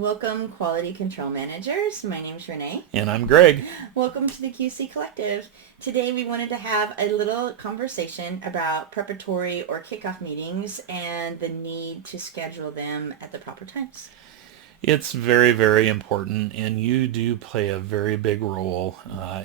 Welcome, quality control managers. My name's Renee. And I'm Greg. Welcome to the QC Collective. Today we wanted to have a little conversation about preparatory or kickoff meetings and the need to schedule them at the proper times. It's very, very important, and you do play a very big role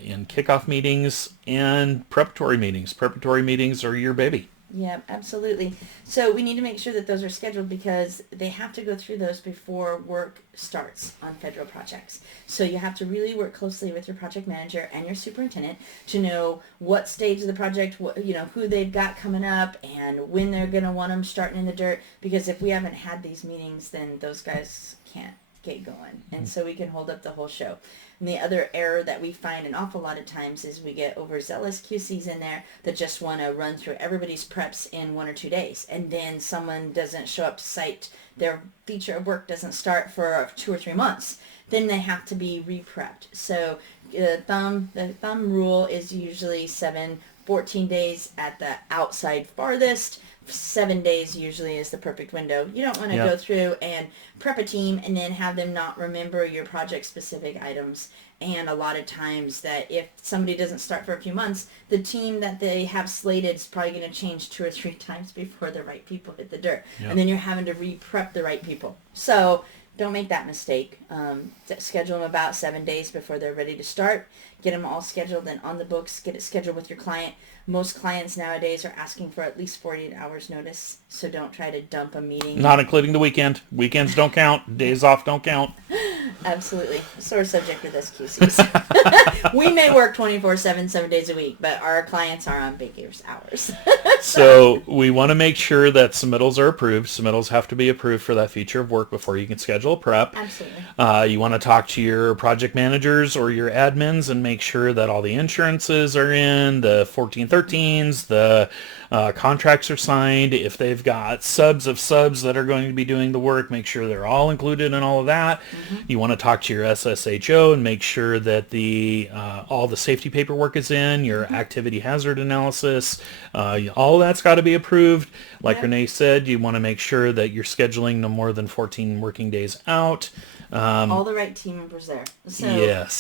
in kickoff meetings and preparatory meetings. Preparatory meetings are your baby. Yeah, absolutely. So we need to make sure that those are scheduled because they have to go through those before work starts on federal projects. So you have to really work closely with your project manager and your superintendent to know what stage of the project, who they've got coming up and when they're going to want them starting in the dirt. Because if we haven't had these meetings, then those guys can't get going. And so we can hold up the whole show. And the other error that we find an awful lot of times is we get overzealous QCs in there that just want to run through everybody's preps in 1 or 2 days. And then someone doesn't show up to site, their feature of work doesn't start for 2 or 3 months. Then they have to be re-prepped. So the thumb rule is usually 14 days at the outside farthest. 7 days usually is the perfect window. You don't want to go through and prep a team and then have them not remember your project specific items. And a lot of times that if somebody doesn't start for a few months, the team that they have slated is probably going to change 2 or 3 times before the right people hit the dirt. And then you're having to re-prep the right people. So don't make that mistake. Schedule them about 7 days before they're ready to start. Get them all scheduled and on the books. Get it scheduled with your client. Most clients nowadays are asking for at least 48 hours notice, so don't try to dump a meeting. Not including the weekend. Weekends don't count. Days off don't count. Absolutely. Sore subject with us QCs. We may work 24/7, 7 days a week, but our clients are on vacation hours. So we want to make sure that submittals are approved. Submittals have to be approved for that feature of work before you can schedule a prep. Absolutely. You want to talk to your project managers or your admins and make sure that all the insurances are in, the 1413s, the contracts are signed. If they've got subs of subs that are going to be doing the work, make sure they're all included in all of that. You want to talk to your SSHO and make sure that all the safety paperwork is in, your activity hazard analysis, all that's got to be approved. Like Renee said, you want to make sure that you're scheduling no more than 14 working days out. All the right team members there. So yes.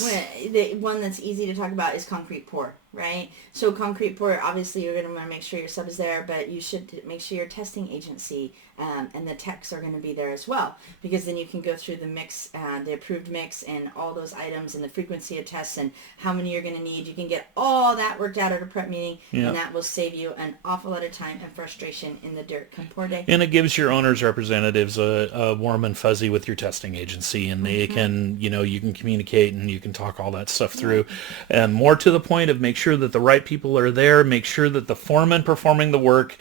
The one that's easy to talk about is concrete pour, right? So concrete pour, obviously you're going to want to make sure your sub is there, but you should make sure your testing agency and the techs are going to be there as well, because then you can go through the mix, the approved mix and all those items and the frequency of tests and how many you're going to need. You can get all that worked out at a prep meeting, and that will save you an awful lot of time and frustration in the dirt come pour day. And it gives your owner's representatives a warm and fuzzy with your testing agency, and they can, you can communicate and you can talk all that stuff through. And more to the point of make sure that the right people are there, make sure that the foreman performing the work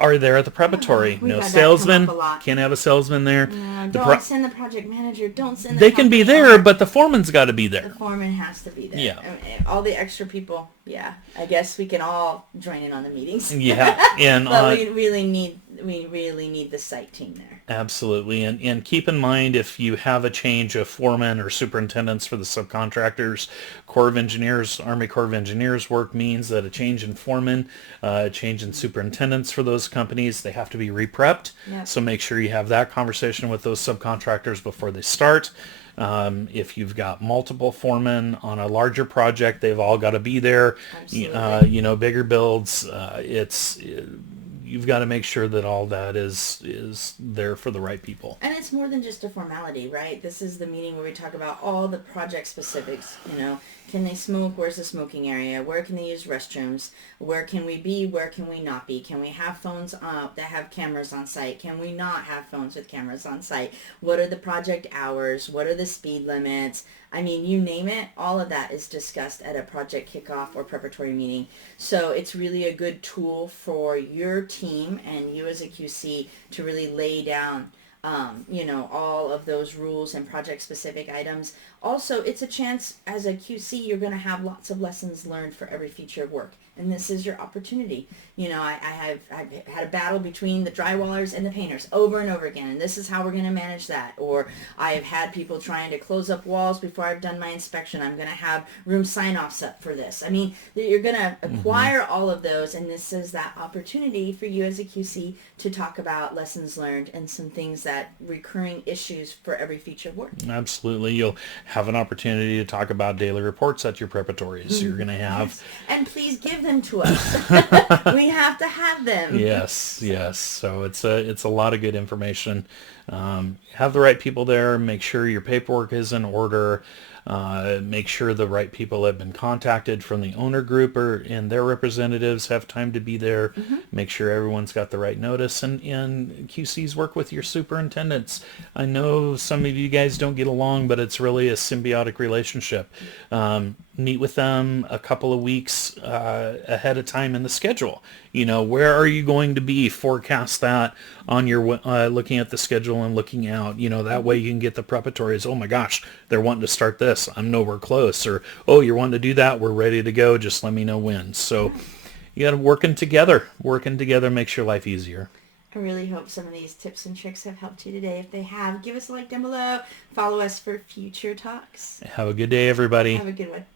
are there at the preparatory. No salesman. Can't have a salesman there. Don't send the project manager. Don't send the They can be there, but the foreman's got to be there. The foreman has to be there. Yeah. I mean, all the extra people, I guess we can all join in on the meetings. Yeah. And but we really need the site team there. Absolutely. And keep in mind, if you have a change of foreman or superintendents for the subcontractors, Corps of Engineers, Army Corps of Engineers work means that a change in foreman, a change in superintendents for those companies, they have to be re-prepped. Yep. So make sure you have that conversation with those subcontractors before they start. If you've got multiple foremen on a larger project, they've all got to be there. Absolutely. Bigger builds, you've got to make sure that all that is there for the right people. And it's more than just a formality, right? This is the meeting where we talk about all the project specifics. Can they smoke? Where's the smoking area? Where can they use restrooms? Where can we be? Where can we not be? Can we have phones that have cameras on site? Can we not have phones with cameras on site? What are the project hours? What are the speed limits? I mean, you name it, all of that is discussed at a project kickoff or preparatory meeting. So it's really a good tool for your team and you as a QC to really lay down all of those rules and project-specific items. Also, it's a chance as a QC, you're going to have lots of lessons learned for every feature of work. And this is your opportunity. I've had a battle between the drywallers and the painters over and over again, and this is how we're going to manage that. Or I have had people trying to close up walls before I've done my inspection. I'm going to have room sign-offs up for this. I mean, you're going to acquire all of those, and this is that opportunity for you as a QC to talk about lessons learned and some things that recurring issues for every future board. Absolutely. You'll have an opportunity to talk about daily reports at your preparatories. You're going to have... Yes. And please give them to us. We have to have them. Yes, yes. So it's a lot of good information. Have the right people there. Make sure your paperwork is in order. Make sure the right people have been contacted from the owner group and their representatives have time to be there. Make sure everyone's got the right notice, and QCs work with your superintendents. I know some of you guys don't get along, but it's really a symbiotic relationship. Meet with them a couple of weeks ahead of time in the schedule. Where are you going to be? Forecast that on your looking at the schedule and looking out. That way you can get the preparatories. Oh my gosh, they're wanting to start this. I know we're close. Or, oh, you're wanting to do that. We're ready to go. Just let me know when. So you got to working together makes your life easier. I really hope some of these tips and tricks have helped you today. If they have, give us a like down below. Follow us for future talks. Have a good day, everybody. Have a good one.